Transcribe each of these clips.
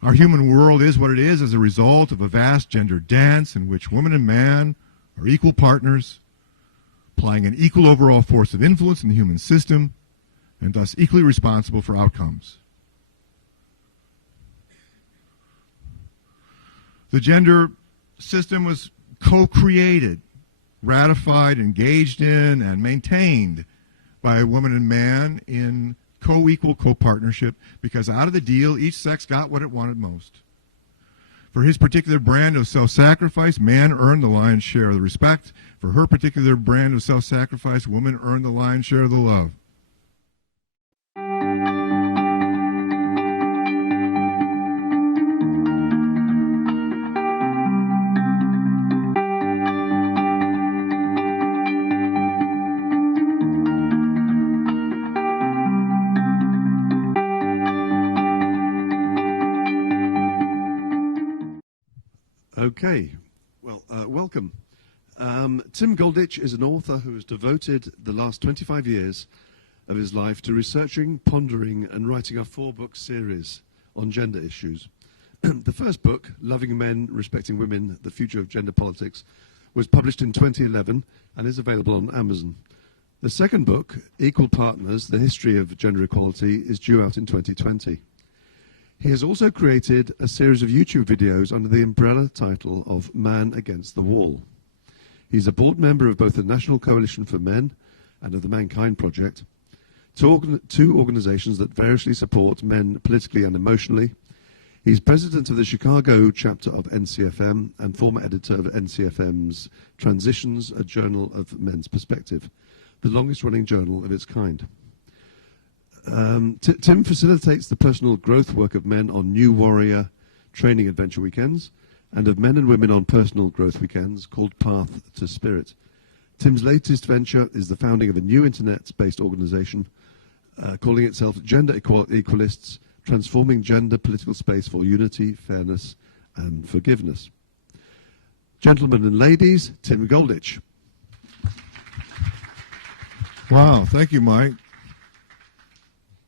Our human world is what it is as a result of a vast gender dance in which woman and man are equal partners, applying an equal overall force of influence in the human system, and thus equally responsible for outcomes. The gender system was co-created, ratified, engaged in, and maintained by woman and man in co-equal, co-partnership, because out of the deal, each sex got what it wanted most. For his particular brand of self-sacrifice, man earned the lion's share of the respect. For her particular brand of self-sacrifice, woman earned the lion's share of the love. Okay, well, welcome. Tim Goldich is an author who has devoted the last 25 years of his life to researching, pondering, and writing a 4-book series on gender issues. The first book, Loving Men, Respecting Women, The Future of Gender Politics, was published in 2011 and is available on Amazon. The second book, Equal Partners, The History of Gender Equality, is due out in 2020. He has also created a series of YouTube videos under the umbrella title of Man Against the Wall. He's a board member of both the National Coalition for Men and of the Mankind Project, two organizations that variously support men politically and emotionally. He's president of the Chicago chapter of NCFM and former editor of NCFM's Transitions, a Journal of Men's Perspective, the longest-running journal of its kind. Tim facilitates the personal growth work of men on New Warrior training adventure weekends and of men and women on personal growth weekends called Path to Spirit. Tim's latest venture is the founding of a new internet-based organization calling itself Gender Equalists, Transforming Gender Political Space for Unity, Fairness and Forgiveness. Gentlemen and ladies, Tim Goldich. Wow, thank you, Mike.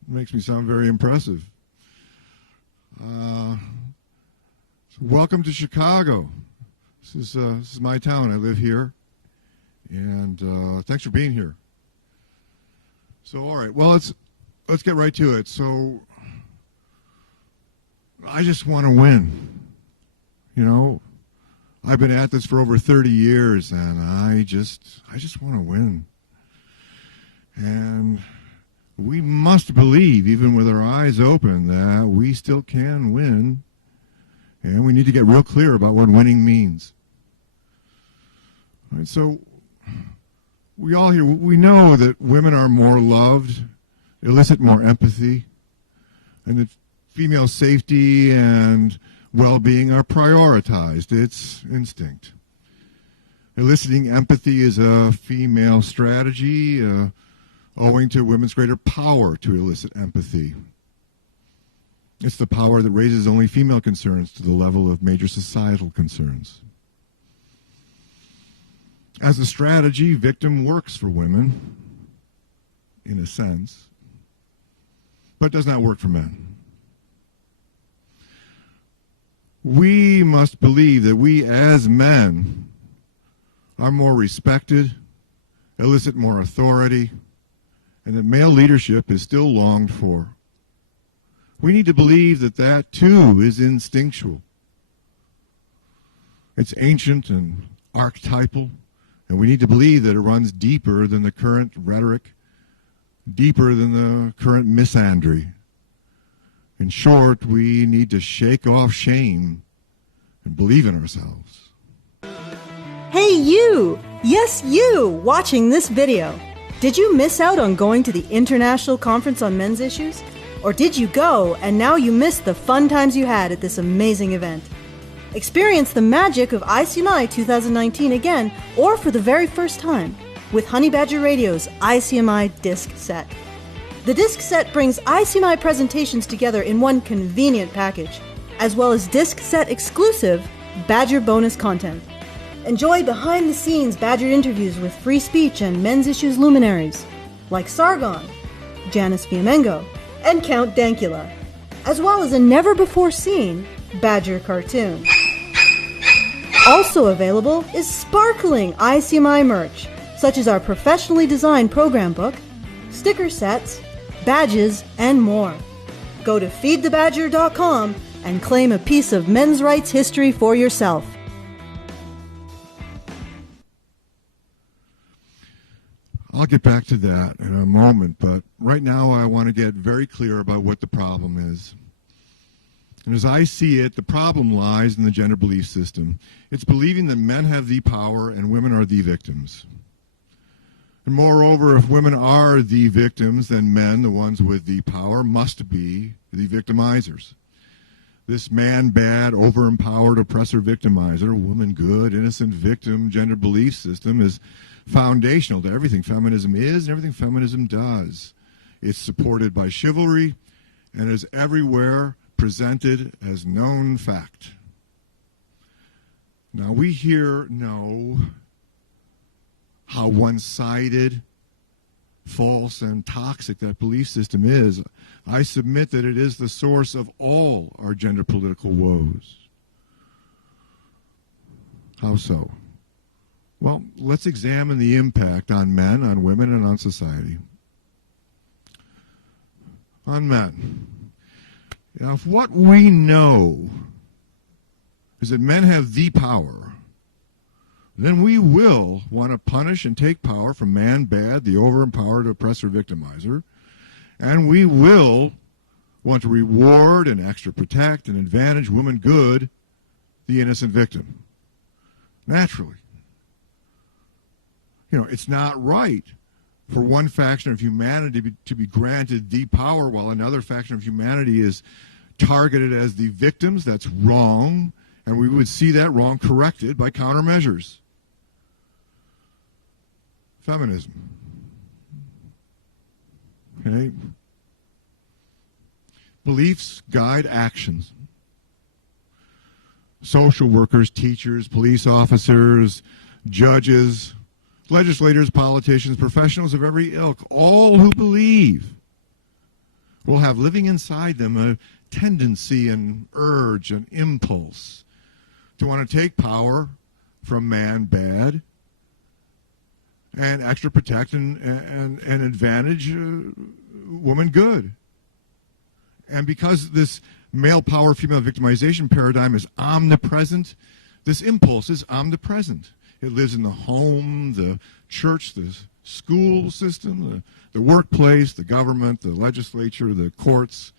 Makes me sound very impressive. So welcome to Chicago. This is my town. I live here, and thanks for being here. So, all right. Well, let's get right to it. So, I just want to win. You know, I've been at this for over 30 years, and I just want to win. And we must believe, even with our eyes open, that we still can win, and we need to get real clear about what winning means. All right, so we all here, we know that women are more loved, elicit more empathy, and that female safety and well-being are prioritized. It's instinct. Eliciting empathy is a female strategy, owing to women's greater power to elicit empathy. It's the power that raises only female concerns to the level of major societal concerns. As a strategy, victim works for women, in a sense, but does not work for men. We must believe that we as men are more respected, elicit more authority, and that male leadership is still longed for. We need to believe that that too is instinctual. It's ancient and archetypal, and we need to believe that it runs deeper than the current rhetoric, deeper than the current misandry. In short, we need to shake off shame and believe in ourselves. Hey you! Yes, you! Watching this video. Did you miss out on going to the International Conference on Men's Issues? Or did you go and now you missed the fun times you had at this amazing event? Experience the magic of ICMI 2019 again, or for the very first time, with Honey Badger Radio's ICMI disc set. The disc set brings ICMI presentations together in one convenient package, as well as disc set exclusive Badger bonus content. Enjoy behind-the-scenes Badger interviews with free speech and men's issues luminaries, like Sargon, Janice Fiamengo, and Count Dankula, as well as a never-before-seen badger cartoon. Also available is sparkling ICMI merch, such as our professionally designed program book, sticker sets, badges, and more. Go to feedthebadger.com and claim a piece of men's rights history for yourself. I'll get back to that in a moment, but right now I want to get very clear about what the problem is. And as I see it, the problem lies in the gender belief system. It's believing that men have the power and women are the victims. And moreover, if women are the victims, then men, the ones with the power, must be the victimizers. This man bad, over-empowered, oppressor, victimizer, woman good, innocent victim, gender belief system is foundational to everything feminism is and everything feminism does. It's supported by chivalry and is everywhere presented as known fact. Now we here know how one-sided, false, and toxic that belief system is. I submit that it is the source of all our gender political woes. How so? Well, let's examine the impact on men, on women, and on society. On men. Now, if what we know is that men have the power, then we will want to punish and take power from man bad, the over-empowered oppressor victimizer, and we will want to reward and extra protect and advantage woman good, the innocent victim. Naturally. It's not right for one faction of humanity to be granted the power while another faction of humanity is targeted as the victims. That's wrong, and we would see that wrong corrected by countermeasures. Feminism. Okay? Beliefs guide actions. Social workers, teachers, police officers, judges, legislators, politicians, professionals of every ilk, all who believe will have living inside them a tendency, an urge, an impulse to want to take power from man bad and extra protect and advantage woman good. And because this male power, female victimization paradigm is omnipresent, this impulse is omnipresent. It lives in the home, the church, the school system, the workplace, the government, the legislature, the courts,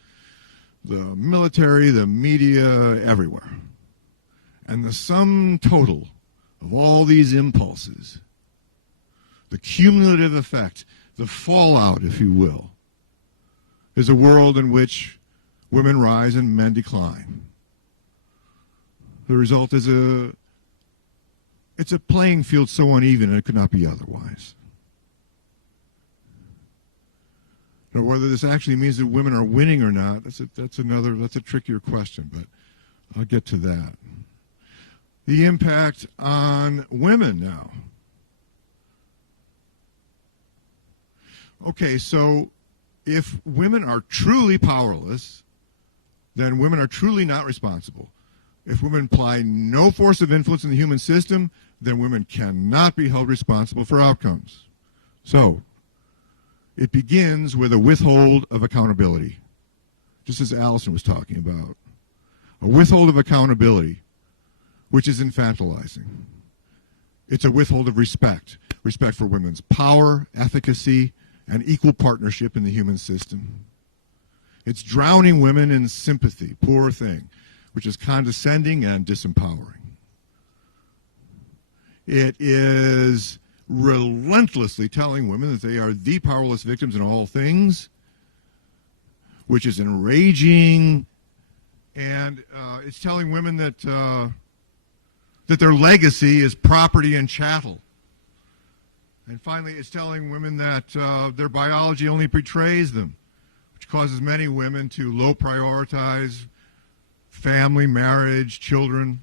the military, the media, everywhere. And the sum total of all these impulses, the cumulative effect, the fallout, if you will, is a world in which women rise and men decline. The result is it's a playing field so uneven it could not be otherwise. Now, whether this actually means that women are winning or not, that's a trickier question, but I'll get to that. The impact on women now. Okay, so if women are truly powerless, then women are truly not responsible. If women apply no force of influence in the human system, then women cannot be held responsible for outcomes. So, it begins with a withhold of accountability, just as Allison was talking about. A withhold of accountability, which is infantilizing. It's a withhold of respect for women's power, efficacy, and equal partnership in the human system. It's drowning women in sympathy, poor thing, which is condescending and disempowering. It is relentlessly telling women that they are the powerless victims in all things, which is enraging, and it's telling women that their legacy is property and chattel. And finally, it's telling women that their biology only betrays them, which causes many women to low prioritize family, marriage, children,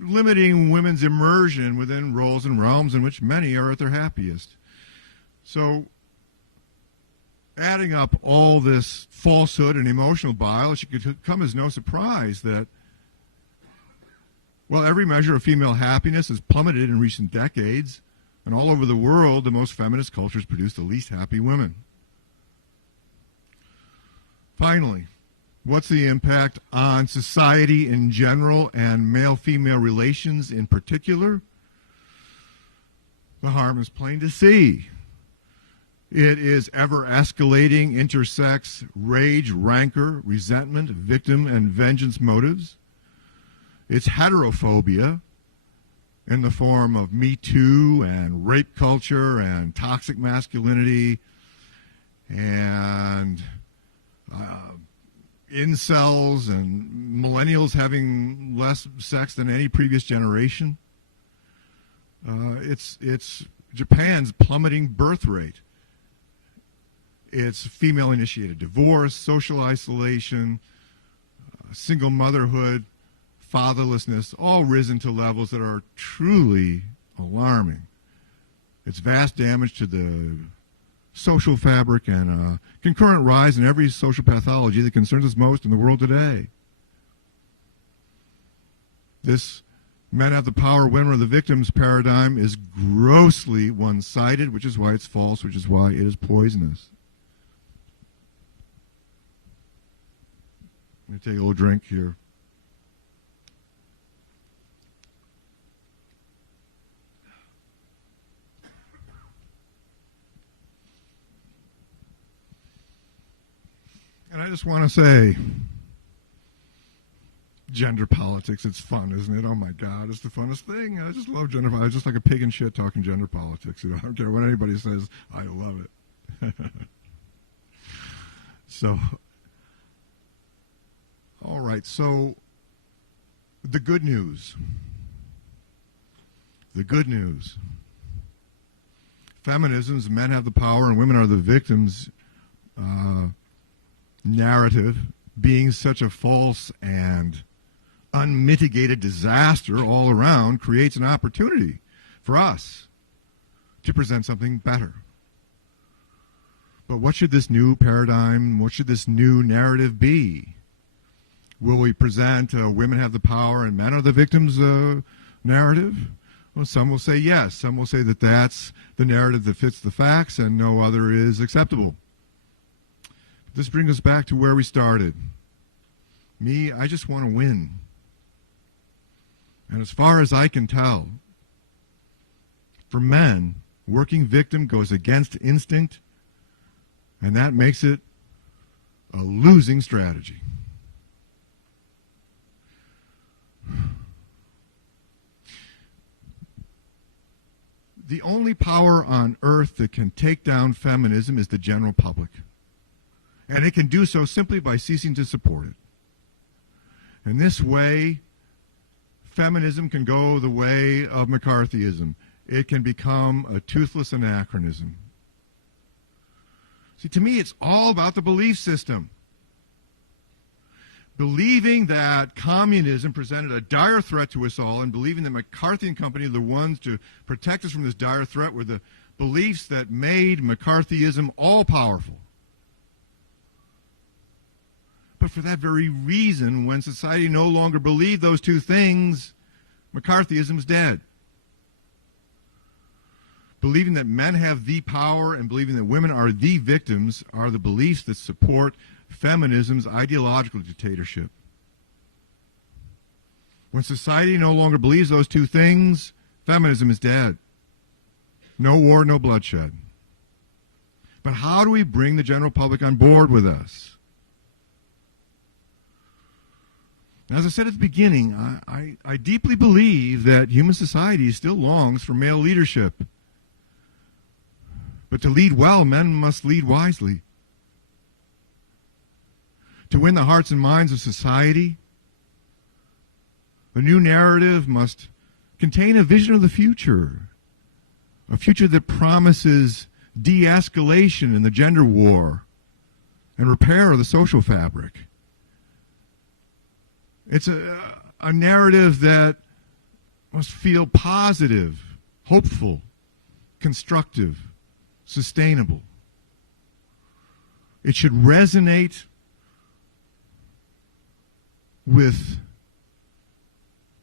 limiting women's immersion within roles and realms in which many are at their happiest. So adding up all this falsehood and emotional bile, it should come as no surprise that, well, every measure of female happiness has plummeted in recent decades, and all over the world, the most feminist cultures produce the least happy women. Finally, what's the impact on society in general and male-female relations in particular? The harm is plain to see. It is ever-escalating intersex rage, rancor, resentment, victim, and vengeance motives. It's heterophobia in the form of Me Too and rape culture and toxic masculinity and incels and millennials having less sex than any previous generation. It's Japan's plummeting birth rate. It's female-initiated divorce, social isolation, single motherhood, fatherlessness, all risen to levels that are truly alarming. It's vast damage to the social fabric and concurrent rise in every social pathology that concerns us most in the world today. This men have the power, women are the victims paradigm is grossly one-sided, which is why it's false, which is why it is poisonous. Let me take a little drink here. And I just want to say, gender politics, it's fun, isn't it? Oh my God, it's the funnest thing. I just love gender politics. I just like a pig in shit talking gender politics. You know, I don't care what anybody says, I love it. So, all right, so the good news. The good news. Feminism's men have the power and women are the victims narrative being such a false and unmitigated disaster all around creates an opportunity for us to present something better. But what should this new paradigm, what should this new narrative be? Will we present women have the power and men are the victims narrative? Well, some will say yes. Some will say that that's the narrative that fits the facts and no other is acceptable. This brings us back to where we started. Me, I just want to win. And as far as I can tell, for men, working victim goes against instinct, and that makes it a losing strategy. The only power on earth that can take down feminism is the general public. And it can do so simply by ceasing to support it. In this way, feminism can go the way of McCarthyism. It can become a toothless anachronism. See, to me, it's all about the belief system. Believing that communism presented a dire threat to us all and believing that McCarthy and company are the ones to protect us from this dire threat were the beliefs that made McCarthyism all-powerful. But for that very reason, when society no longer believed those two things, McCarthyism is dead. Believing that men have the power and believing that women are the victims are the beliefs that support feminism's ideological dictatorship. When society no longer believes those two things, feminism is dead. No war, no bloodshed. But how do we bring the general public on board with us? As I said at the beginning, I deeply believe that human society still longs for male leadership. But to lead well, men must lead wisely. To win the hearts and minds of society, a new narrative must contain a vision of the future, a future that promises de-escalation in the gender war and repair of the social fabric. It's a narrative that must feel positive, hopeful, constructive, sustainable. It should resonate with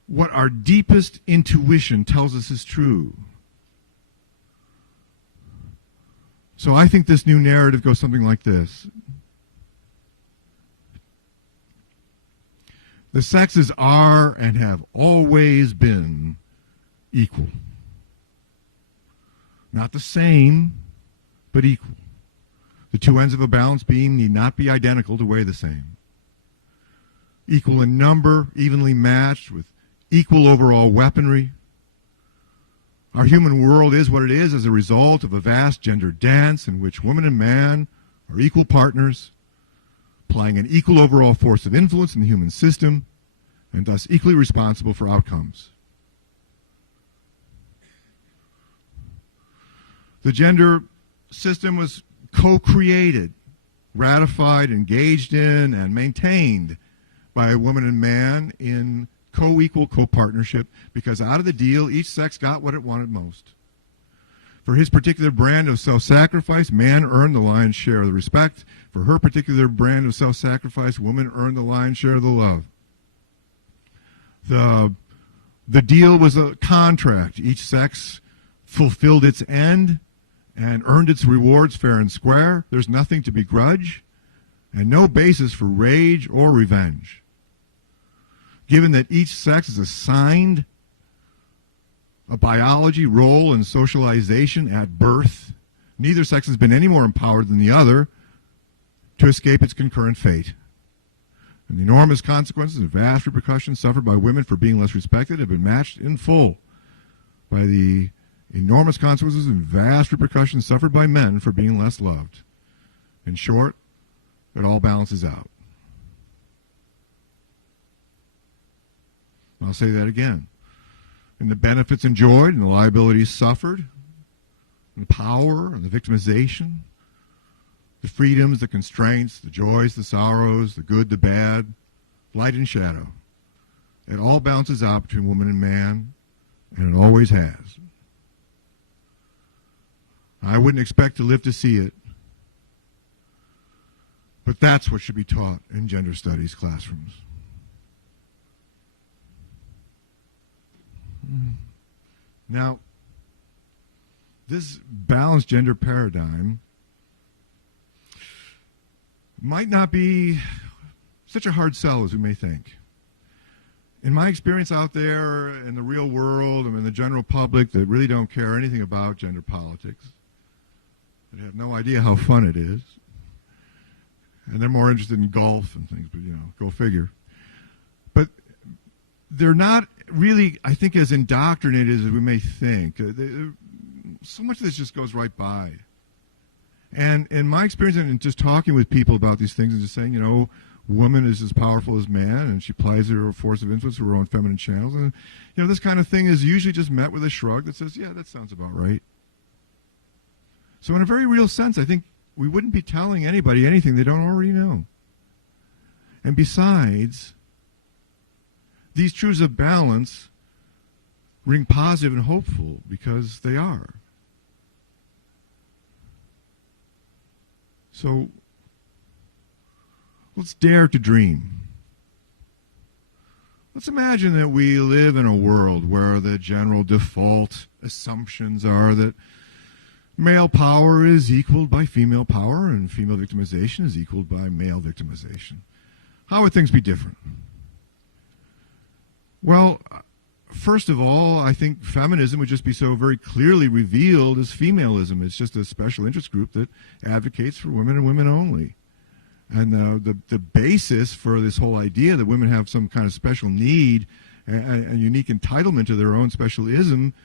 what our deepest intuition tells us is true. So I think this new narrative goes something like this. The sexes are and have always been equal. Not the same, but equal. The two ends of a balanced beam need not be identical to weigh the same. Equal in number, evenly matched, with equal overall weaponry. Our human world is what it is as a result of a vast gender dance in which woman and man are equal partners, applying an equal overall force of influence in the human system, and thus equally responsible for outcomes. The gender system was co-created, ratified, engaged in, and maintained by a woman and man in co-equal, co-partnership, because out of the deal, each sex got what it wanted most. For his particular brand of self-sacrifice, man earned the lion's share of the respect. For her particular brand of self-sacrifice, woman earned the lion's share of the love. The deal was a contract. Each sex fulfilled its end and earned its rewards fair and square. There's nothing to begrudge and no basis for rage or revenge. Given that each sex is assigned a biology, role, and socialization at birth, neither sex has been any more empowered than the other to escape its concurrent fate. And the enormous consequences and vast repercussions suffered by women for being less respected have been matched in full by the enormous consequences and vast repercussions suffered by men for being less loved. In short, it all balances out. I'll say that again. And the benefits enjoyed and the liabilities suffered, and the power and the victimization, the freedoms, the constraints, the joys, the sorrows, the good, the bad, light and shadow. It all balances out between woman and man, and it always has. I wouldn't expect to live to see it, but that's what should be taught in gender studies classrooms. Now, this balanced gender paradigm might not be such a hard sell as we may think. In my experience out there in the real world and in the general public that really don't care anything about gender politics, that have no idea how fun it is, and they're more interested in golf and things, but go figure. But they're not really, I think, as indoctrinated as we may think. So much of this just goes right by. And in my experience, and just talking with people about these things and just saying, woman is as powerful as man, and she applies her force of influence through her own feminine channels. And, this kind of thing is usually just met with a shrug that says, yeah, that sounds about right. So in a very real sense, I think we wouldn't be telling anybody anything they don't already know. And besides, these truths of balance ring positive and hopeful because they are. So let's dare to dream. Let's imagine that we live in a world where the general default assumptions are that male power is equaled by female power and female victimization is equaled by male victimization. How would things be different? Well, first of all, I think feminism would just be so very clearly revealed as femalism. It's just a special interest group that advocates for women and women only. And the basis for this whole idea that women have some kind of special need and unique entitlement to their own specialism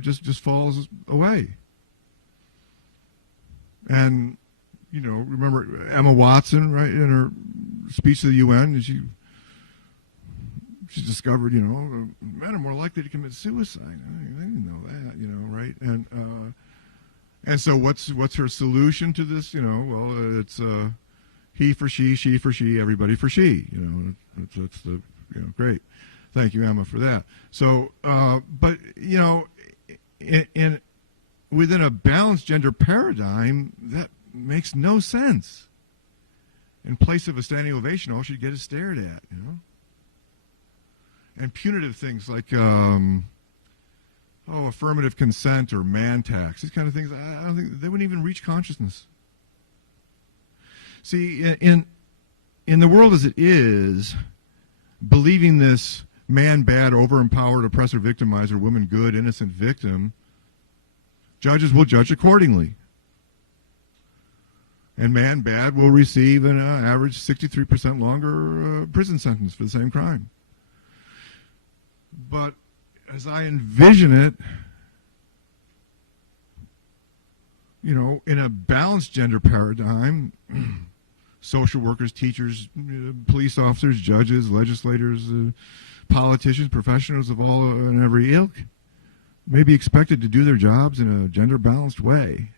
just falls away. And, remember Emma Watson, right, in her speech to the UN, she discovered, men are more likely to commit suicide. I didn't know that, right? And so what's her solution to this? Well, it's he for she, everybody for she. That's the great. Thank you, Emma, for that. So, but within a balanced gender paradigm, that makes no sense. in place of a standing ovation, all she'd get is stared at, you know. And punitive things like, affirmative consent or man tax, these kind of things, I don't think they wouldn't even reach consciousness. See, in the world as it is, believing this man bad, over-empowered, oppressor, victimizer, woman good, innocent victim, judges will judge accordingly. And man bad will receive an average 63% longer prison sentence for the same crime. But as I envision it, you know, in a balanced gender paradigm, social workers, teachers, police officers, judges, legislators, politicians, professionals of all and every ilk may be expected to do their jobs in a gender-balanced way.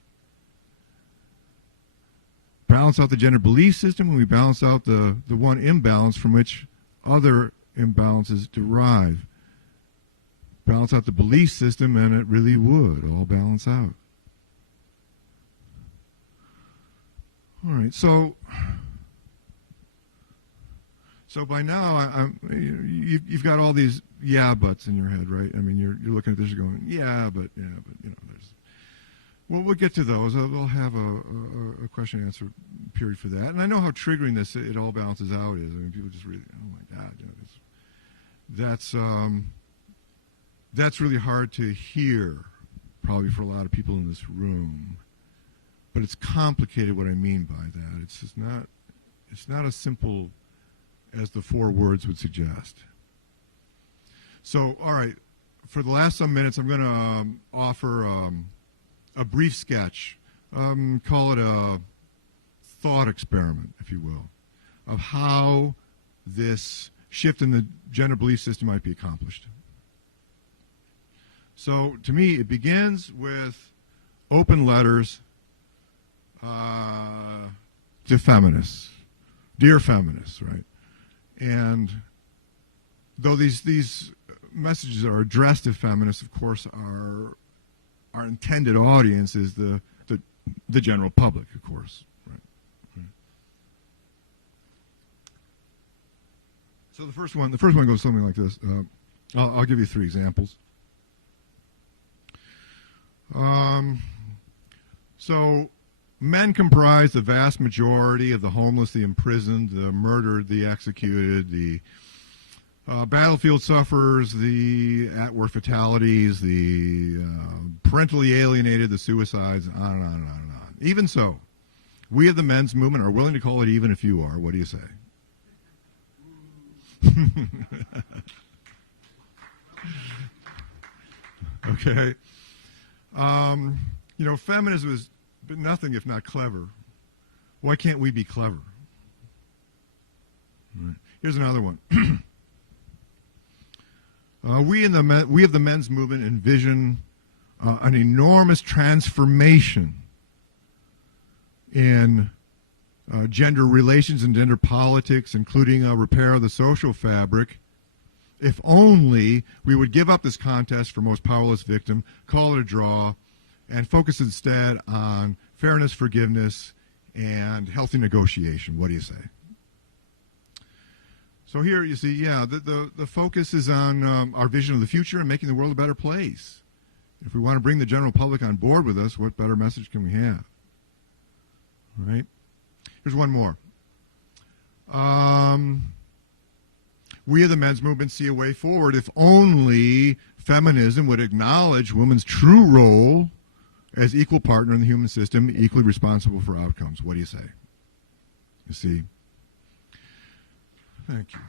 Balance out the gender belief system, and we balance out the one imbalance from which other imbalances derive. Balance out the belief system, and it really would all balance out. All right, so by now you've got all these yeah buts in your head, right? I mean, you're looking at this, you're going yeah, but you know, there's. Well, we'll get to those. I'll have a question and answer period for that. And I know how triggering it all balances out is. I mean, people just really, oh my God, you know, that's really hard to hear, probably for a lot of people in this room. But it's complicated what I mean by that. It's just not as simple as the four words would suggest. So, all right, for the last some minutes, I'm going to offer a brief sketch, call it a thought experiment, if you will, of how this shift in the gender belief system might be accomplished. So, to me, it begins with open letters to feminists, dear feminists, right? And though these messages are addressed to feminists, of course, our intended audience is the general public, of course. Right? So the first one goes something like this. I'll give you three examples. So men comprise the vast majority of the homeless, the imprisoned, the murdered, the executed, the battlefield sufferers, the at-war fatalities, the parentally alienated, the suicides, on and on and on and on. Even so, we of the men's movement are willing to call it even if you are. What do you say? Okay. You know, feminism is nothing if not clever. Why can't we be clever? Right. Here's another one. We of the men's movement envision an enormous transformation in gender relations and gender politics, including a repair of the social fabric, if only we would give up this contest for most powerless victim, call it a draw, and focus instead on fairness, forgiveness, and healthy negotiation. What do you say? So here you see, yeah, the focus is on our vision of the future and making the world a better place. If we want to bring the general public on board with us, what better message can we have? All right? Here's one more. We of the men's movement see a way forward if only feminism would acknowledge women's true role as equal partner in the human system, equally responsible for outcomes. What do you say? You see? Thank you.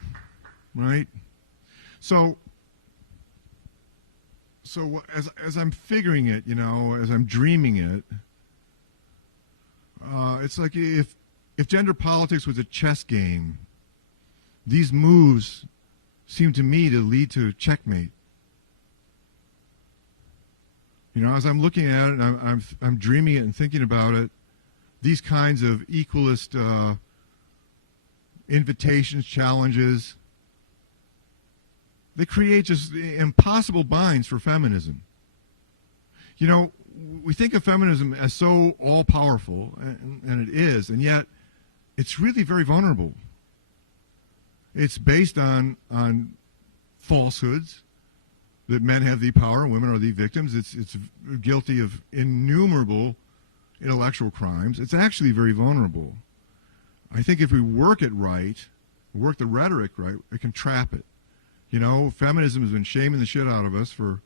Right? So as I'm figuring it, you know, as I'm dreaming it, it's like if gender politics was a chess game, these moves seem to me to lead to checkmate. You know, as I'm looking at it, I'm dreaming it and thinking about it, these kinds of equalist invitations, challenges, they create just impossible binds for feminism. You know, we think of feminism as so all-powerful, and it is, and yet it's really very vulnerable. It's based on falsehoods that men have the power and women are the victims. It's guilty of innumerable intellectual crimes. It's actually very vulnerable. I think if we work it right, work the rhetoric right, it can trap it. You know, feminism has been shaming the shit out of us for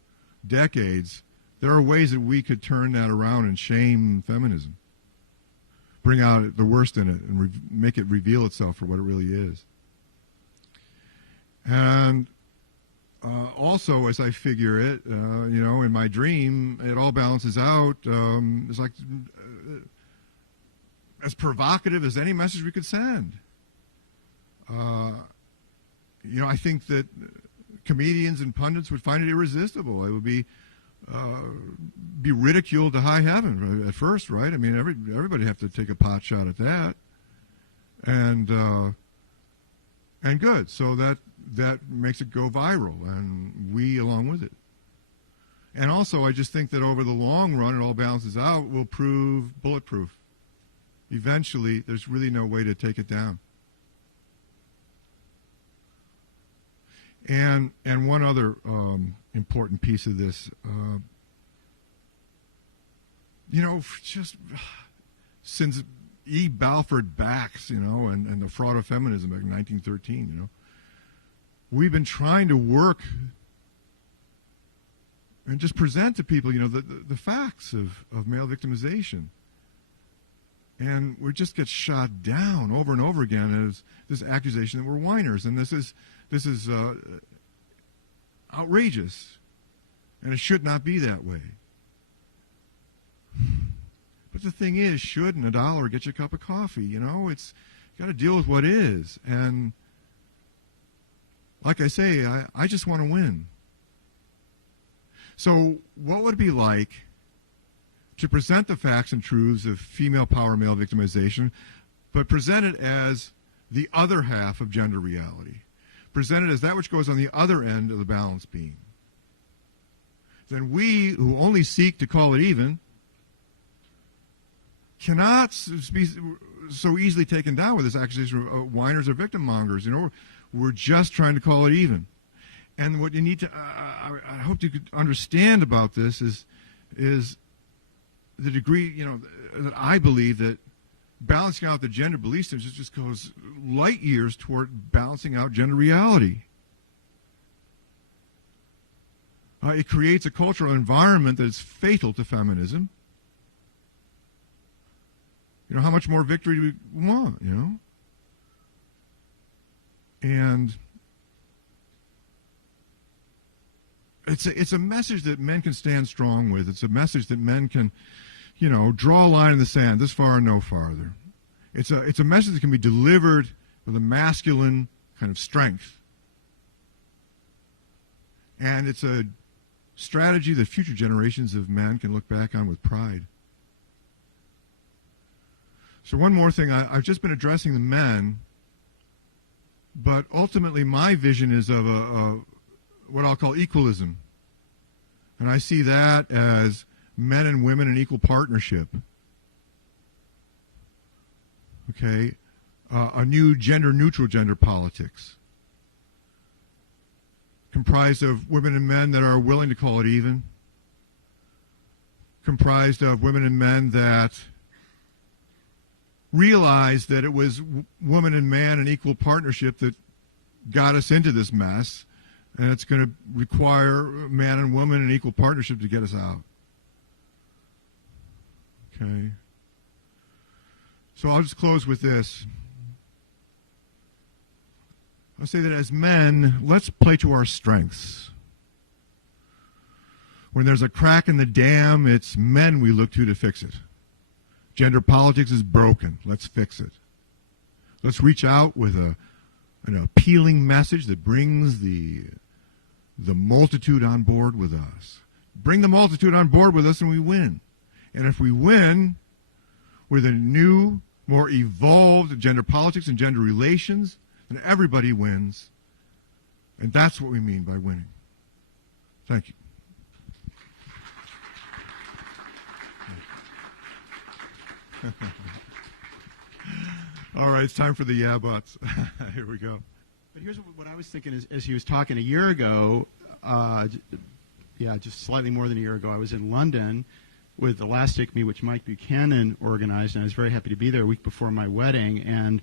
decades. There are ways that we could turn that around and shame feminism, bring out the worst in it, and make it reveal itself for what it really is. And also, as I figure it, you know, in my dream, it all balances out. It's like as provocative as any message we could send. You know, I think that comedians and pundits would find it irresistible. It would be ridiculed to high heaven at first, right? I mean, everybody have to take a pot shot at that, and good. So that makes it go viral, and we along with it. And also, I just think that over the long run, it all balances out. Will prove bulletproof. Eventually, there's really no way to take it down. And one other important piece of this, you know, just since E. Balfour Bax, you know, and the fraud of feminism back in 1913, you know, we've been trying to work and just present to people, you know, the facts of male victimization. And we just get shot down over and over again as this accusation that we're whiners, and this is outrageous, and it should not be that way. But the thing is, shouldn't $1 get you a cup of coffee? You know, it's got to deal with what is. And like I say, I just want to win. So what would it be like to present the facts and truths of female power, male victimization, but present it as the other half of gender reality? Present it as that which goes on the other end of the balance beam. Then we, who only seek to call it even, cannot be so easily taken down with this accusation of whiners or victim mongers. You know, we're just trying to call it even. And what you need to, I hope you could understand about this is the degree, you know, that I believe that balancing out the gender belief systems just goes light years toward balancing out gender reality. It creates a cultural environment that is fatal to feminism. You know, how much more victory do we want, you know? And it's a message that men can stand strong with. It's a message that men can, you know, draw a line in the sand, this far and no farther. It's a message that can be delivered with a masculine kind of strength. And it's a strategy that future generations of men can look back on with pride. So one more thing, I've just been addressing the men, but ultimately my vision is of what I'll call equalism. And I see that as men and women in equal partnership. Okay? A new gender-neutral gender politics, comprised of women and men that are willing to call it even, comprised of women and men that realize that it was woman and man in equal partnership that got us into this mess, and it's going to require man and woman in equal partnership to get us out. Okay? So I'll just close with this. I'll say that as men, let's play to our strengths. When there's a crack in the dam, it's men we look to fix it. Gender politics is broken. Let's fix it. Let's reach out with an appealing message that brings the multitude on board with us. Bring the multitude on board with us and we win. And if we win with a new, more evolved gender politics and gender relations, then everybody wins. And that's what we mean by winning. Thank you. All right, it's time for the yeah buts. Here we go. But here's what I was thinking as he was talking a year ago, just slightly more than a year ago, I was in London with the last ICMI, which Mike Buchanan organized, and I was very happy to be there a week before my wedding. And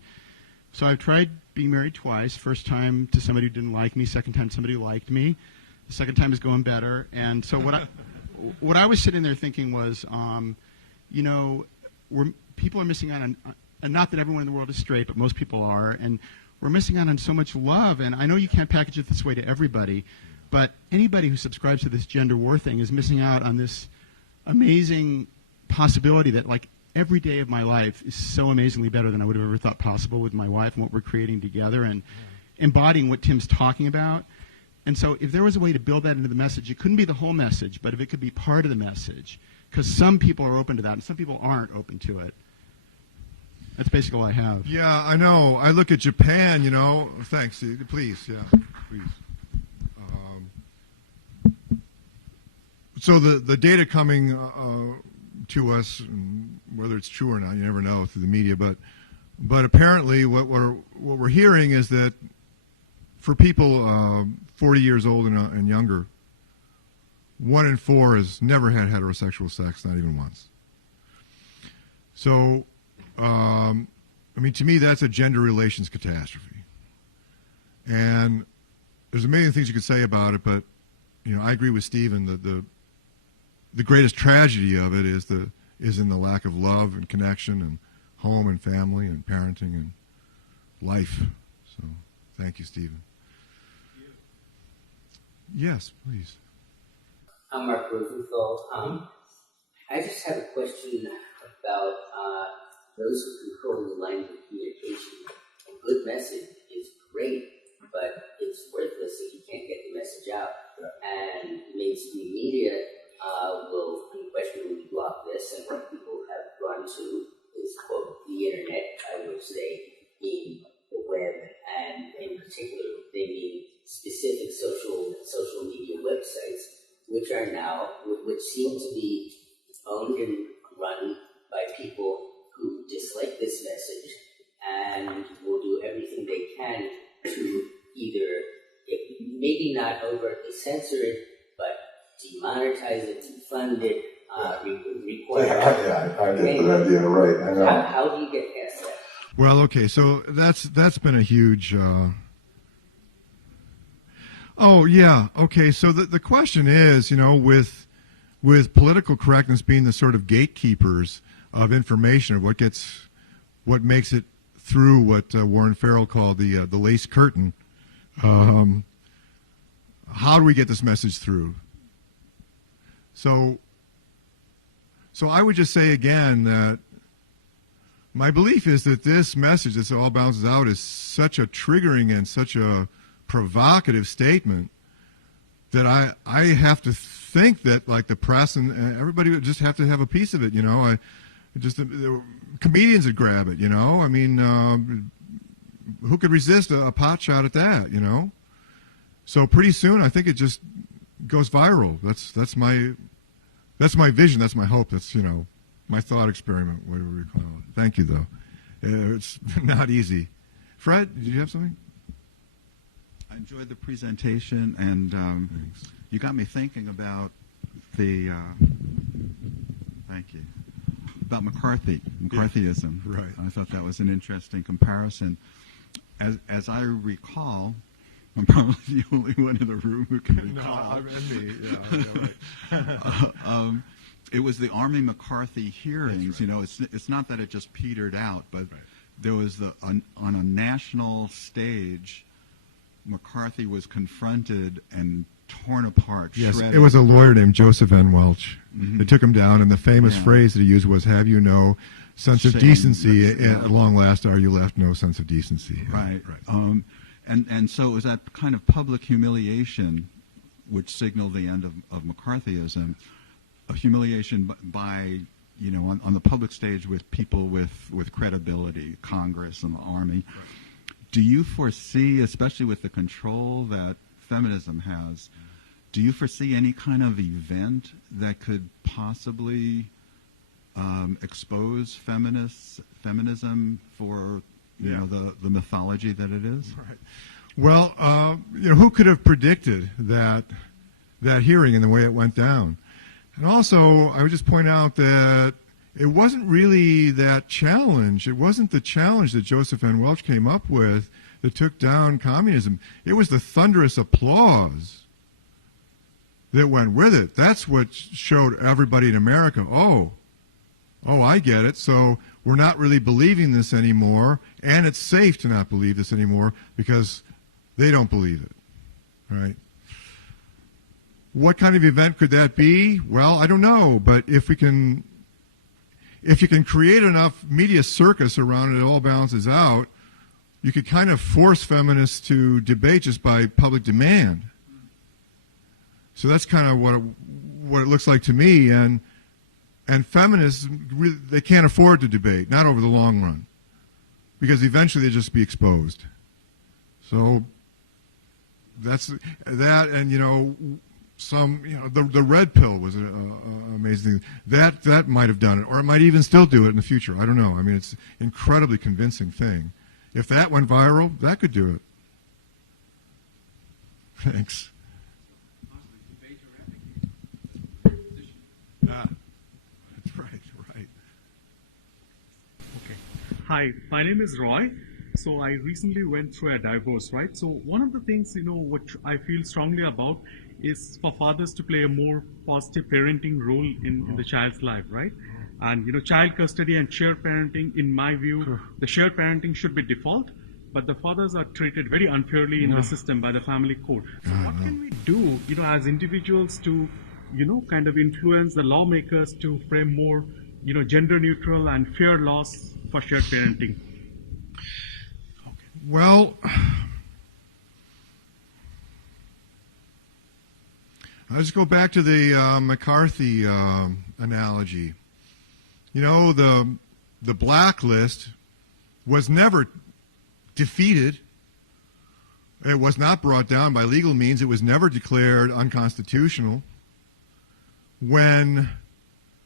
so I've tried being married twice. First time to somebody who didn't like me, second time somebody who liked me. The second time is going better. And so what I was sitting there thinking was, people are missing out on, and not that everyone in the world is straight, but most people are, and we're missing out on so much love. And I know you can't package it this way to everybody, but anybody who subscribes to this gender war thing is missing out on this amazing possibility that, like, every day of my life is so amazingly better than I would have ever thought possible with my wife and what we're creating together and embodying what Tim's talking about. And so if there was a way to build that into the message, it couldn't be the whole message, but if it could be part of the message, because some people are open to that and some people aren't open to it. That's basically all I have. Yeah, I know. I look at Japan, Thanks. Please, yeah, please. So the data coming to us, whether it's true or not, you never know through the media, but apparently what we're hearing is that for people 40 years old and younger, 1 in 4 has never had heterosexual sex, not even once. So, to me, that's a gender relations catastrophe. And there's a million things you could say about it, but I agree with Stephen that the greatest tragedy of it is in the lack of love and connection and home and family and parenting and life. So, thank you, Stephen. Yes, please. I'm Mark Rosenthal. I just have a question about those who control the lines of communication. A good message is great, but it's worthless if you can't get the message out. And mainstream media will unquestionably block this, and what people have gone to is, quote, the internet, I would say, being the web, and in particular, they mean specific social media websites, which are now, which seem to be owned and run by people who dislike this message and will do everything they can to either, maybe not overtly censor it, but demonetize it, defund it, require... I get the idea, right. I know. How do you get past that? Well, okay, so that's been a huge... Oh, yeah, okay, so the question is, with political correctness being the sort of gatekeepers of information, of what makes it through what Warren Farrell called the lace curtain, how do we get this message through? So I would just say again that my belief is that this message, this all bounces out, is such a triggering and such a provocative statement that I have to think that, like, the press and everybody would just have to have a piece of it, comedians would grab it, who could resist a pot shot at that, So pretty soon, I think it just goes viral. That's my vision. That's my hope. That's my thought experiment, whatever you call it. Thank you, though. It's not easy. Fred, did you have something? I enjoyed the presentation, and you got me thinking about about McCarthyism. Right. I thought that was an interesting comparison. As I recall, I'm probably the only one in the room who can recall. Me. Yeah, it was the Army McCarthy hearings. Right. It's not that it just petered out, but there was on a national stage, McCarthy was confronted and torn apart. Yes, shredded. it was a lawyer named Joseph N. Welch. Mm-hmm. They took him down, and the famous phrase that he used was, "Have you no sense of decency? At long last, are you left no sense of decency?" Right. And so it was that kind of public humiliation which signaled the end of McCarthyism, a humiliation by, on the public stage with people with credibility, Congress and the Army. Do you foresee, especially with the control that feminism has, do you foresee any kind of event that could possibly expose feminism for you know, the mythology that it is. Right. Well, who could have predicted that hearing and the way it went down? And also, I would just point out that it wasn't really that challenge. It wasn't the challenge that Joseph N. Welch came up with that took down communism. It was the thunderous applause that went with it. That's what showed everybody in America, oh, I get it. So we're not really believing this anymore, and it's safe to not believe this anymore because they don't believe it, right? What kind of event could that be? Well, I don't know, but if you can create enough media circus around it all balances out, you could kind of force feminists to debate just by public demand. So that's kind of what it looks like to me. And feminists, they can't afford to debate, not over the long run, because eventually they'll just be exposed. So that's that, and the red pill was an amazing thing. That might have done it, or it might even still do it in the future. I don't know. I mean, it's an incredibly convincing thing. If that went viral, that could do it. Thanks. That's right. Okay. Hi, my name is Roy. So I recently went through a divorce, right? So one of the things, what I feel strongly about is for fathers to play a more positive parenting role in the child's life, right? And, child custody and shared parenting, in my view, the shared parenting should be default, but the fathers are treated very unfairly in the system by the family code. So what can we do, as individuals to, kind of influence the lawmakers to frame more, gender neutral and fair laws for shared parenting? Well, I'll just go back to the McCarthy analogy. The blacklist was never defeated. It was not brought down by legal means. It was never declared unconstitutional. When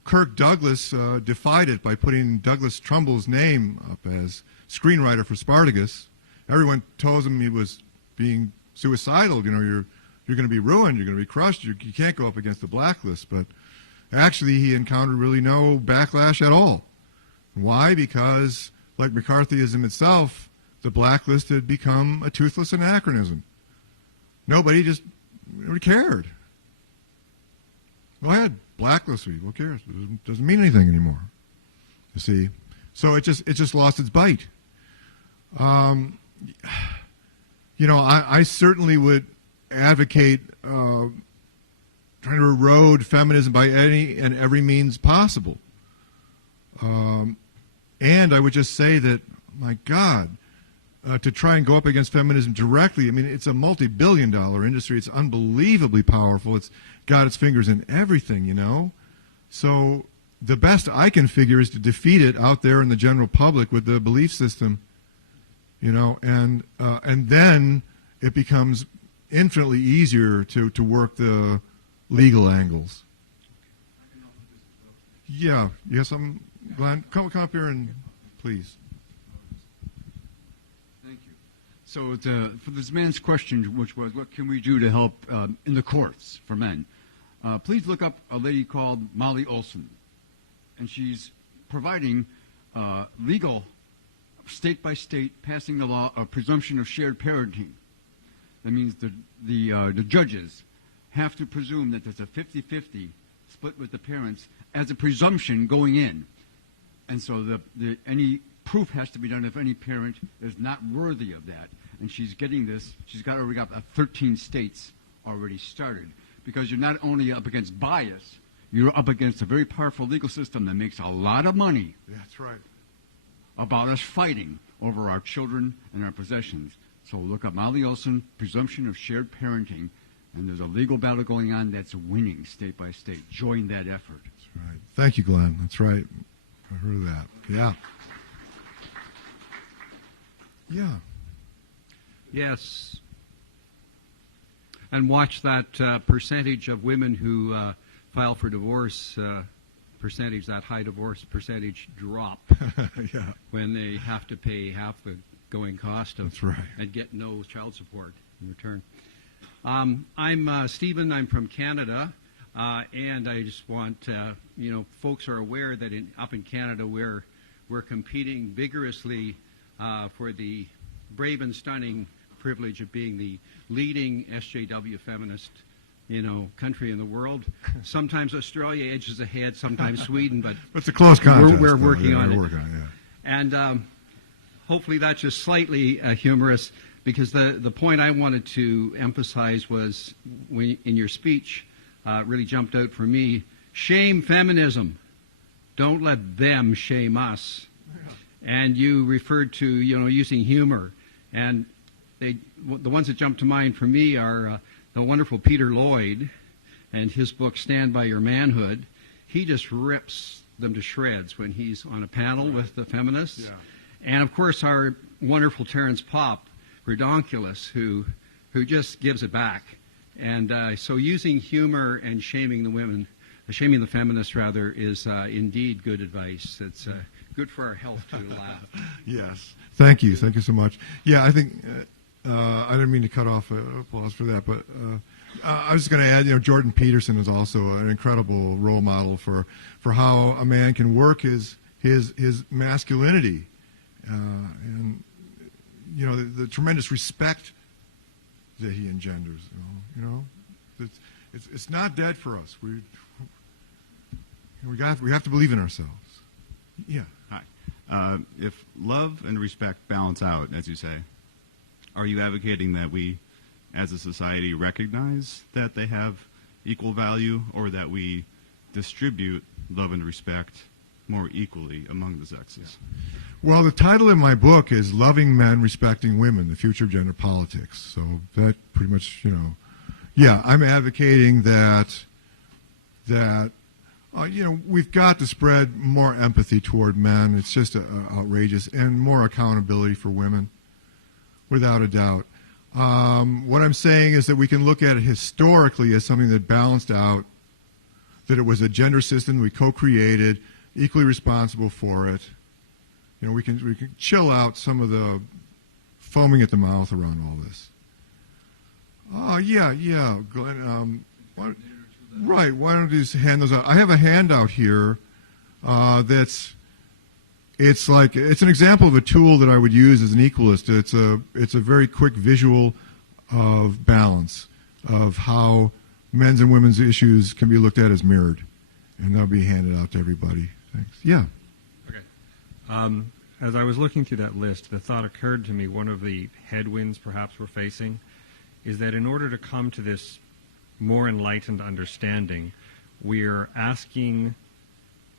Kirk Douglas defied it by putting Douglas Trumbull's name up as screenwriter for Spartacus, everyone told him he was being suicidal. You're going to be ruined. You're going to be crushed. You can't go up against the blacklist. But actually, he encountered really no backlash at all. Why? Because, like McCarthyism itself, the blacklist had become a toothless anachronism. Nobody cared. Go ahead, blacklist me. Who cares? It doesn't mean anything anymore. You see, so it just lost its bite. I certainly would advocate trying to erode feminism by any and every means possible. And I would just say that, my God, to try and go up against feminism directly, I mean, it's a multi-billion-dollar industry. It's unbelievably powerful. It's got its fingers in everything, So the best I can figure is to defeat it out there in the general public with the belief system, and then it becomes infinitely easier to work the legal angles. Yeah, yes, Glenn, come up here and please. Thank you. So for this man's question, which was, what can we do to help in the courts for men? Please look up a lady called Molly Olson, and she's providing legal, state by state, passing the law of presumption of shared parenting. That means the judges have to presume that there's a 50-50 split with the parents as a presumption going in. And so any proof has to be done if any parent is not worthy of that. And she's getting this, she's already got 13 states already started. Because you're not only up against bias, you're up against a very powerful legal system that makes a lot of money. That's right. About us fighting over our children and our possessions. So look up Molly Olson, presumption of shared parenting, and there's a legal battle going on that's winning state by state. Join that effort. That's right. Thank you, Glenn. That's right. I heard of that. Yeah. Yeah. Yes. And watch that percentage of women who file for divorce percentage, that high divorce percentage, drop Yeah, when they have to pay half the going cost of that's right. and get no child support in return. I'm Stephen. I'm from Canada, and I just want folks are aware that up in Canada we're competing vigorously for the brave and stunning privilege of being the leading SJW feminist country in the world. Sometimes Australia edges ahead, sometimes Sweden, but It's a close contest. we're working yeah, on we're it. working on it, yeah. And hopefully that's just slightly humorous, because the point I wanted to emphasize was, in your speech, really jumped out for me: shame feminism. Don't let them shame us. And you referred to using humor, and the ones that jump to mind for me are the wonderful Peter Lloyd and his book Stand By Your Manhood. He just rips them to shreds when he's on a panel with the feminists. Yeah. And of course our wonderful Terence Popp, Redonkulous, who just gives it back. And so using humor and shaming the feminists rather, is indeed good advice. It's good for our health to laugh. Yes. Thank you so much. Yeah, I think I didn't mean to cut off applause for that, but I was just going to add, Jordan Peterson is also an incredible role model for how a man can work his masculinity, and the tremendous respect that he engenders. It's not dead for us. We have to believe in ourselves. Yeah. Hi. If love and respect balance out, as you say, are you advocating that we, as a society, recognize that they have equal value, or that we distribute love and respect more equally among the sexes? Well, the title of my book is Loving Men, Respecting Women, The Future of Gender Politics. So that pretty much, yeah, I'm advocating that we've got to spread more empathy toward men. It's just outrageous, and more accountability for women, without a doubt. What I'm saying is that we can look at it historically as something that balanced out, that it was a gender system we co-created, equally responsible for it. We can chill out some of the foaming at the mouth around all this. Yeah, Glenn. Right, why don't you just hand those out? I have a handout here it's an example of a tool that I would use as an equalist. It's a very quick visual of balance, of how men's and women's issues can be looked at as mirrored. And that'll be handed out to everybody. Thanks. Yeah. Okay. As I was looking through that list, the thought occurred to me, one of the headwinds perhaps we're facing is that in order to come to this more enlightened understanding, we're asking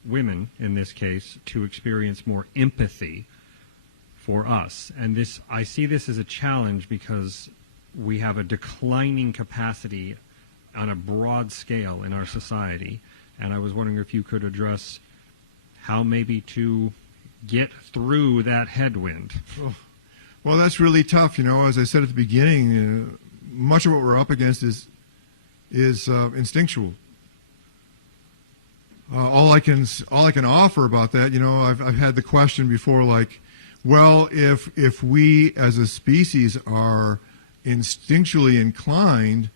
women, in this case, to experience more empathy for us. And I see this as a challenge because we have a declining capacity on a broad scale in our society. And I was wondering if you could address how maybe to get through that headwind. Well, that's really tough. As I said at the beginning, much of what we're up against is instinctual. All I can offer about that, I've had the question before, like, well, if we as a species are instinctually inclined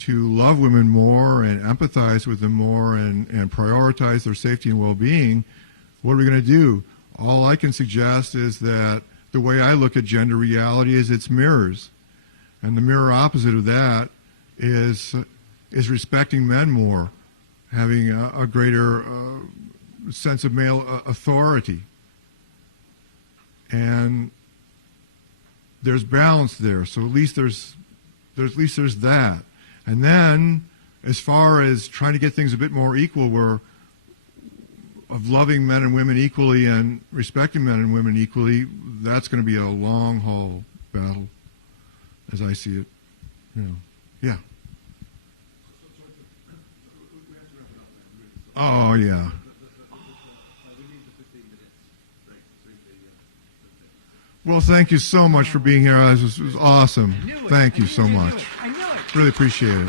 to love women more and empathize with them more and prioritize their safety and well-being, what are we going to do? All I can suggest is that the way I look at gender reality is it's mirrors. And the mirror opposite of that is respecting men more, having a greater sense of male authority. And there's balance there, so at least there's that. And then, as far as trying to get things a bit more equal, of loving men and women equally and respecting men and women equally, that's going to be a long haul battle, as I see it. Yeah. Oh, yeah. Well, thank you so much for being here. This was awesome. Thank you so much. Really appreciate it.